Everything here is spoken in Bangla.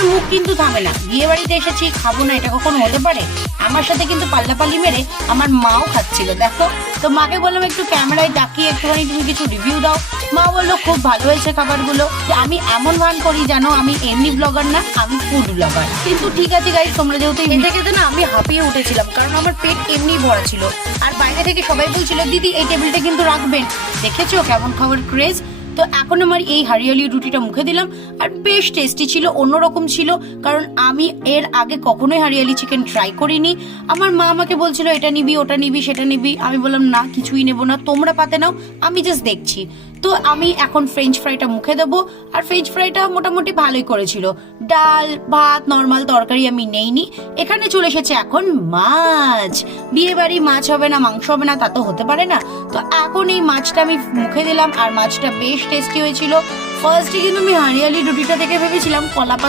আমার মুখ কিন্তু থামে না, বিয়ে বাড়িতে এসেছি খাবো না এটা কখনো হতে পারে? আমার সাথে কিন্তু পাল্লাপাল্লি মেরে আমার মাও খাচ্ছিল দেখো। তো মাকে বললাম একটু ক্যামেরায় তাকিয়ে একটুখানি তুমি কিছু রিভিউ দাও। মা বললো খুব ভালো হয়েছে খাবারগুলো। আমি এমন ভান করি জানো আমি এমনি ব্লগার না, আমি ফুড ব্লগার। কিন্তু ঠিক আছে গাইস, তোমরা যেহেতু খেতে খেতে না আমি হাঁপিয়ে উঠেছিলাম, কারণ আমার পেট এমনি ভরা ছিল। আর বাইরে থেকে সবাই বলছিল দিদি এই টেবিলটা কিন্তু রাখবেন, দেখেছো কেমন খাবার ক্রেজ। তো এখন আমার এই হরিয়ালি রুটিটা মুখে দিলাম, আর বেশ টেস্টি ছিল, অন্যরকম ছিল, কারণ আমি এর আগে কখনোই হরিয়ালি চিকেন ট্রাই করিনি। আমার মা আমাকে বলছিল এটা নিবি ওটা নিবি সেটা নিবি, আমি বললাম না কিছুই নেবো না, তোমরা পাতে নাও, আমি জাস্ট দেখছি। তো আমি এখন ফ্রেঞ্চ ফ্রাইটা মুখে দেবো, আর ফ্রেঞ্চ ফ্রাইটা মোটামুটি ভালোই করেছিল। ডাল ভাত নর্মাল তরকারি আমি নেইনি। এখানে চলে এসেছে এখন মাছ। বিয়ে বাড়ি মাছ হবে না মাংস হবে না তা তো হতে পারে না। তো এখন এই মাছটা আমি মুখে দিলাম, আর মাছটা বেশ টেস্টি হয়েছিল। ফার্স্টে কিন্তু আমি হরিয়ালি রুটিটা থেকে ভেবেছিলাম কলা পাতা